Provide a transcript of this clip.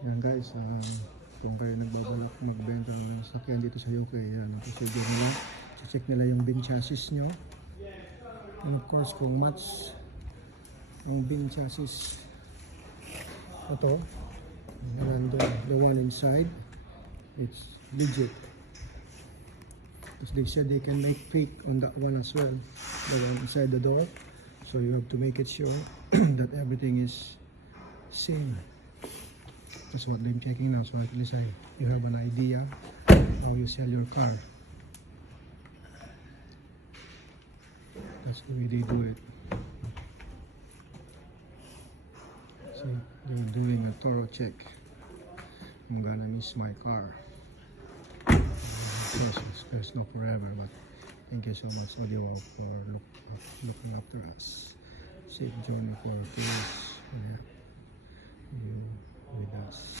Yan guys, kung kayo nagbabalak magbenta ng sakyan dito sa UK, yan ang procedure nila. Check nila yung bin chassis nyo. And of course, kung match ang bin chassis ito, and the one inside, it's legit. Because they said they can make fake on that one as well, the one inside the door. So you have to make it sure that everything is same. That's what they're checking now. So at least you have an idea how you sell your car. That's the way they do it. So they're doing a thorough check. I'm gonna miss my car. Of course, there's no forever, but thank you so much, Audio, for looking after us. Safe journey for peace. Yeah, you with us.